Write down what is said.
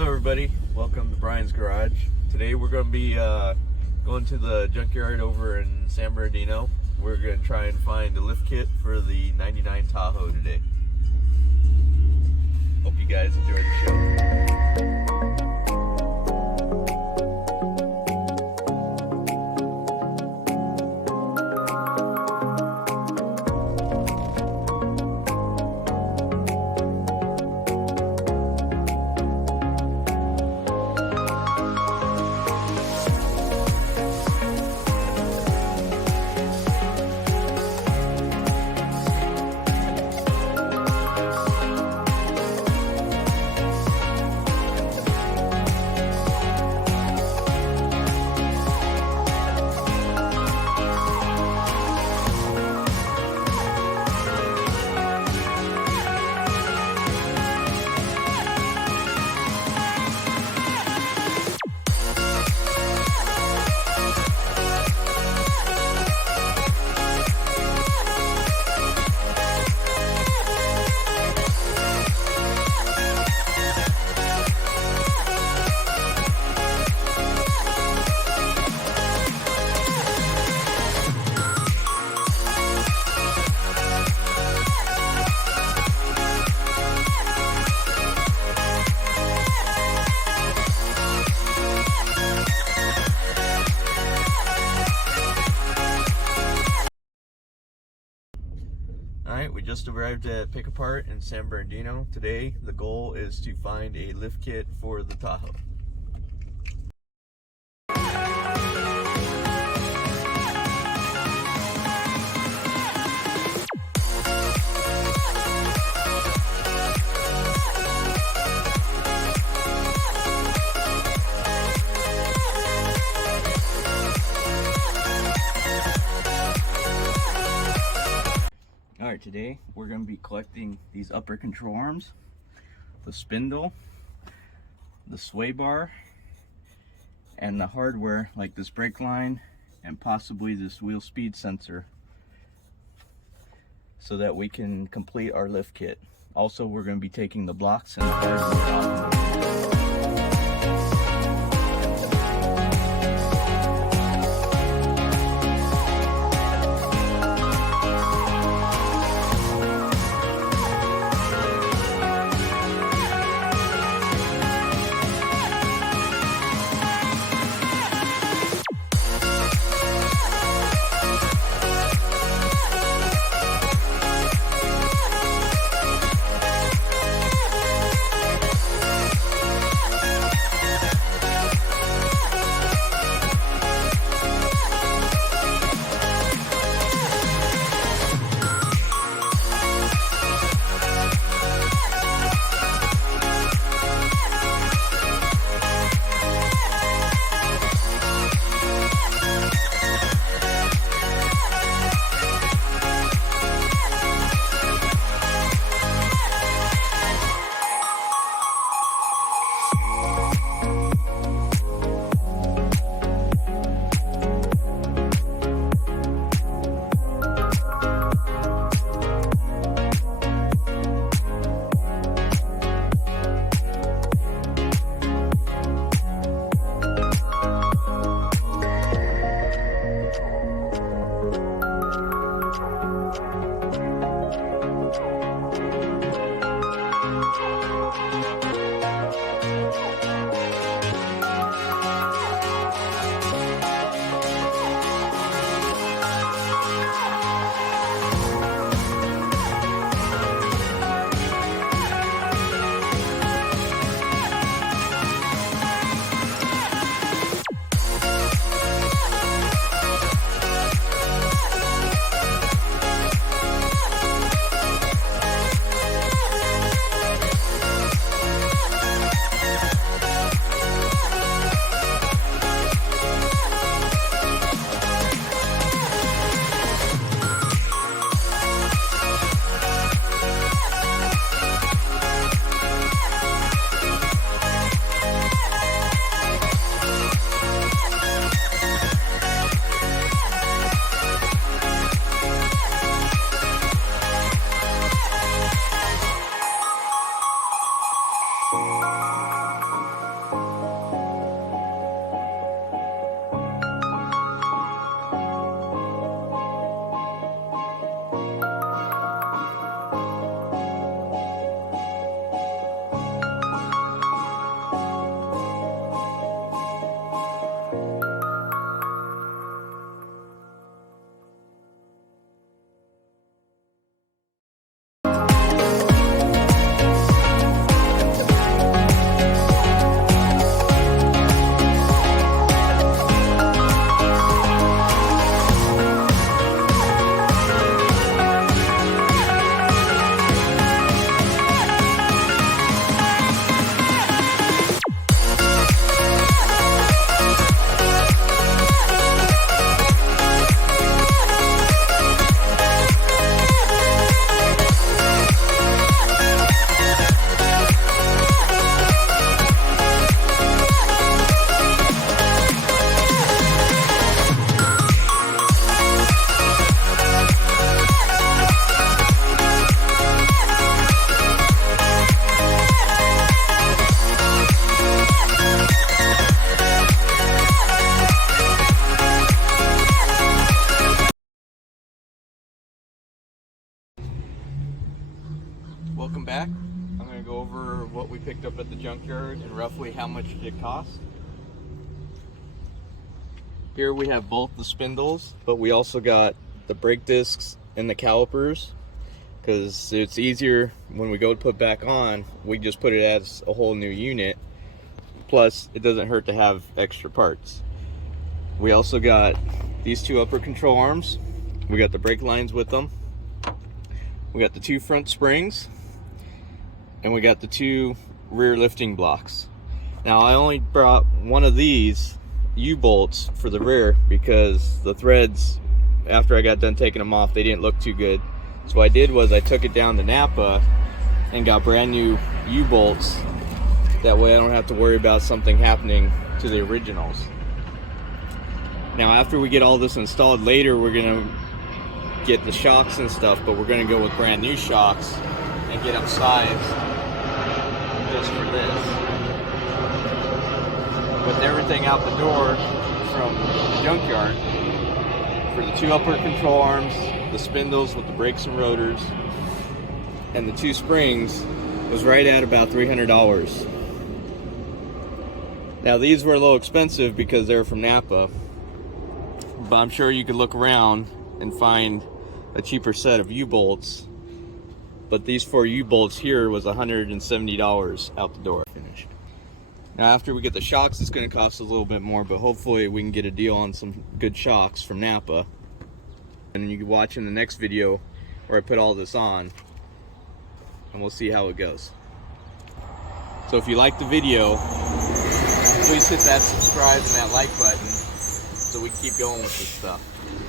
Hello everybody, welcome to Brian's Garage. Today we're going to be going to the junkyard over in San Bernardino. We're going to try and find a lift kit for the 99 Tahoe today. Hope you guys enjoy the show. Alright, we just arrived at Pick Apart in San Bernardino. Today, the goal is to find a lift kit for the Tahoe. Alright, today we're going to be collecting these upper control arms, the spindle, the sway bar, and the hardware like this brake line and possibly this wheel speed sensor, so that we can complete our lift kit. Also, we're going to be taking the blocks and the hardware off. go over what we picked up at the junkyard and roughly how much it cost. Here we have both the spindles, but we also got the brake discs and the calipers, because it's easier when we go to put back on, we just put it as a whole new unit. Plus, it doesn't hurt to have extra parts. We also got these two upper control arms. We got the brake lines with them. We got the two front springs. And we got the two rear lifting blocks. Now, I only brought one of these U-bolts for the rear because the threads, after I got done taking them off, they didn't look too good. So what I did was I took it down to Napa and got brand new U-bolts. That way I don't have to worry about something happening to the originals. Now, after we get all this installed later, we're gonna get the shocks and stuff, but we're gonna go with brand new shocks and get them sized just for this. With everything out the door from the junkyard, for the two upper control arms, the spindles with the brakes and rotors, and the two springs, was right at about $300. Now, these were a little expensive because they're from Napa, but I'm sure you could look around and find a cheaper set of U-bolts. But these 4 U-bolts here was $170 out the door. Finished. Now, after we get the shocks, it's going to cost a little bit more, but hopefully we can get a deal on some good shocks from Napa. And you can watch in the next video where I put all this on, and we'll see how it goes. So if you like the video, please hit that subscribe and that like button so we can keep going with this stuff.